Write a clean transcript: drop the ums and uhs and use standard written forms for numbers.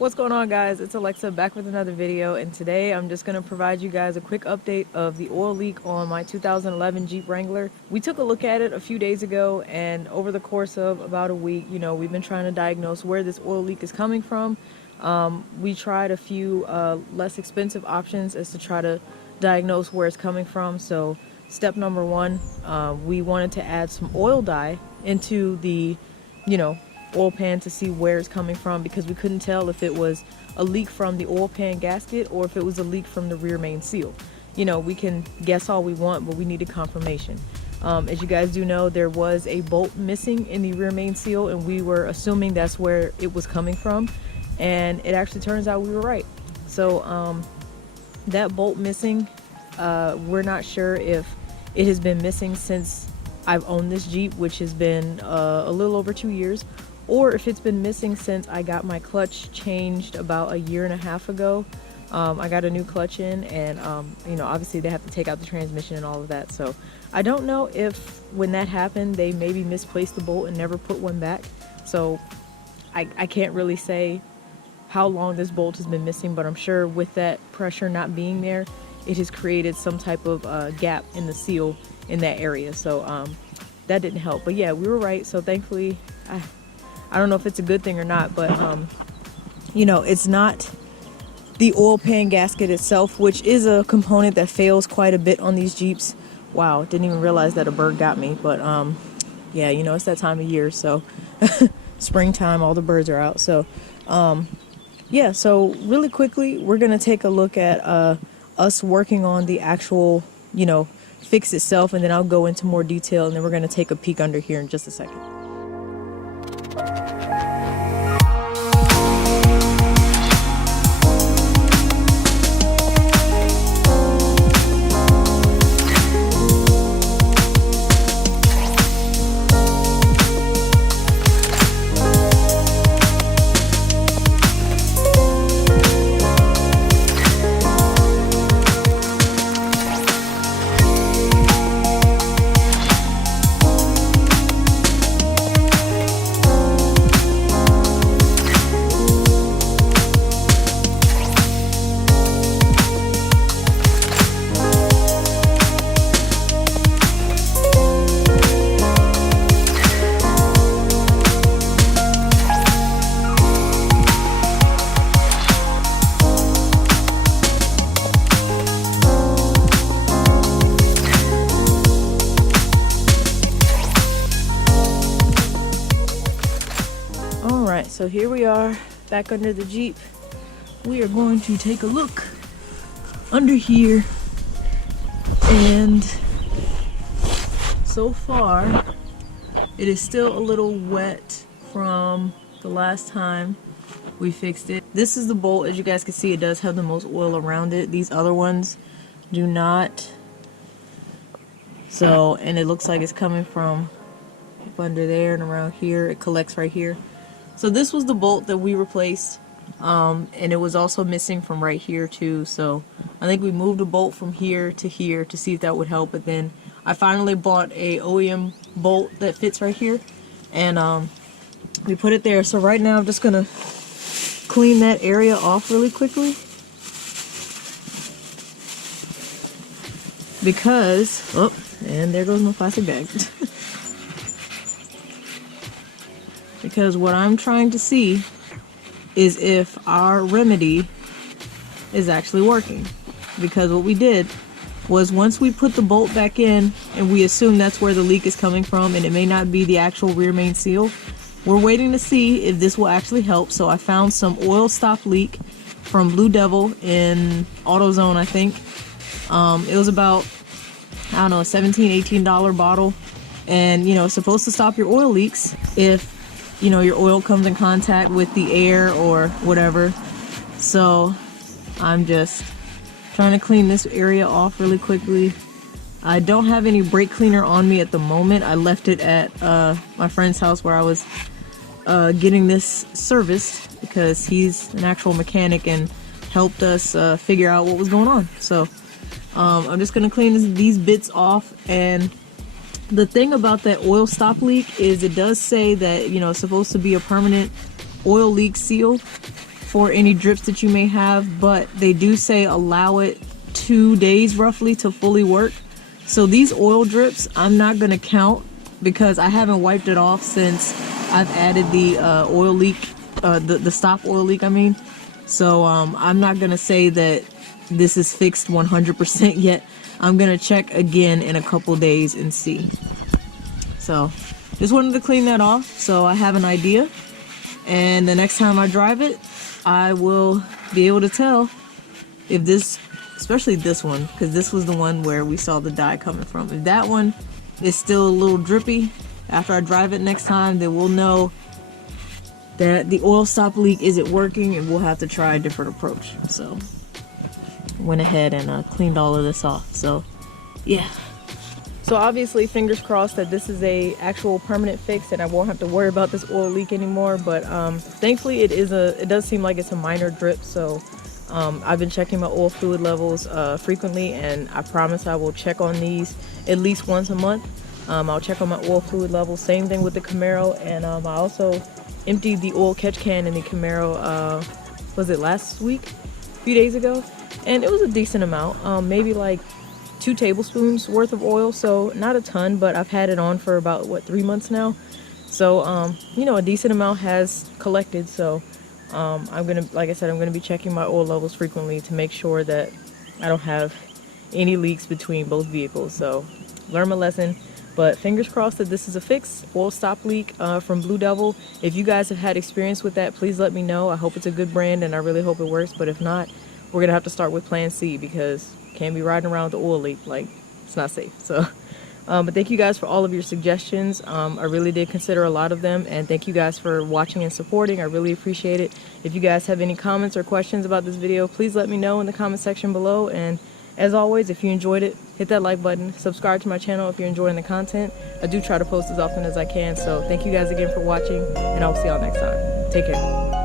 What's going on, guys? It's Alexa back with another video, and today I'm just going to provide you guys a quick update of the oil leak on my 2011 Jeep Wrangler. We took a look at it a few days ago, and over the course of about a week, we've been trying to diagnose where this oil leak is coming from. We tried a few less expensive options as to try to diagnose where it's coming from. So step number one, we wanted to add some oil dye into the, oil pan to see where it's coming from, because we couldn't tell if it was a leak from the oil pan gasket or if it was a leak from the rear main seal. We can guess all we want, but we needed confirmation. As you guys do know, there was a bolt missing in the rear main seal, and we were assuming that's where it was coming from, and it actually turns out we were right. So that bolt missing, we're not sure if it has been missing since I've owned this Jeep, which has been a little over 2 years, or if it's been missing since I got my clutch changed about 1.5 years ago. I got a new clutch in, and obviously they have to take out the transmission and all of that. So I don't know if when that happened they maybe misplaced the bolt and never put one back. So I can't really say how long this bolt has been missing, but I'm sure with that pressure not being there, it has created some type of gap in the seal in that area. So that didn't help, but yeah, we were right. So thankfully, I don't know if it's a good thing or not, but it's not the oil pan gasket itself, which is a component that fails quite a bit on these Jeeps. Wow, didn't even realize that a bird got me. But yeah, it's that time of year, so springtime, all the birds are out. So yeah, so really quickly, we're gonna take a look at us working on the actual fix itself, and then I'll go into more detail, and then we're gonna take a peek under here in just a second. So here we are back under the Jeep. We are going to take a look under here, and so far it is still a little wet from the last time we fixed it. This is the bolt. As you guys can see, it does have the most oil around it. These other ones do not. So, and it looks like it's coming from up under there and around here. It collects right here. So this was the bolt that we replaced, and it was also missing from right here too. So I think we moved a bolt from here to see if that would help. But then I finally bought a OEM bolt that fits right here, and we put it there. So right now I'm just gonna clean that area off really quickly, because and there goes my plastic bag. Because what I'm trying to see is if our remedy is actually working. Because what we did was, once we put the bolt back in and we assume that's where the leak is coming from, and it may not be the actual rear main seal, we're waiting to see if this will actually help. So I found some oil stop leak from Blue Devil in AutoZone, I think. It was about, I don't know, a $17, $18 bottle, and it's supposed to stop your oil leaks if your oil comes in contact with the air or whatever. So I'm just trying to clean this area off really quickly. I don't have any brake cleaner on me at the moment. I left it at my friend's house where I was getting this serviced, because he's an actual mechanic and helped us figure out what was going on. So I'm just gonna clean these bits off. And the thing about that oil stop leak is it does say that it's supposed to be a permanent oil leak seal. for any drips that you may have, but they do say allow it 2 days roughly to fully work. So these oil drips I'm not gonna count because I haven't wiped it off since I've added the oil leak, the stop oil leak I mean. So I'm not gonna say that this is fixed 100% yet. I'm gonna check again in a couple days and see. So just wanted to clean that off so I have an idea, and the next time I drive it I will be able to tell if this, especially this one, because this was the one where we saw the dye coming from, if that one is still a little drippy after I drive it next time, then we'll know that the oil stop leak isn't working and we'll have to try a different approach. So went ahead and cleaned all of this off. So yeah, so obviously fingers crossed that this is a actual permanent fix and I won't have to worry about this oil leak anymore. But thankfully it does seem like it's a minor drip. So I've been checking my oil fluid levels frequently, and I promise I will check on these at least once a month. I'll check on my oil fluid levels. Same thing with the Camaro, and I also emptied the oil catch can in the Camaro, was it last week? A few days ago, and it was a decent amount, maybe like 2 tablespoons worth of oil, so not a ton, but I've had it on for about, what, 3 months now. So, you know, a decent amount has collected, so I'm gonna, like I said, I'm gonna be checking my oil levels frequently to make sure that I don't have any leaks between both vehicles. So, learn my lesson. But fingers crossed that this is a fix, oil stop leak from Blue Devil. If you guys have had experience with that, please let me know. I hope it's a good brand and I really hope it works. But if not, we're gonna have to start with plan C because can't be riding around with the oil leak. Like, it's not safe. So, but thank you guys for all of your suggestions. I really did consider a lot of them, and thank you guys for watching and supporting. I really appreciate it. If you guys have any comments or questions about this video, please let me know in the comment section below. And as always, if you enjoyed it, hit that like button, subscribe to my channel if you're enjoying the content. I do try to post as often as I can, so thank you guys again for watching, and I'll see y'all next time. Take care.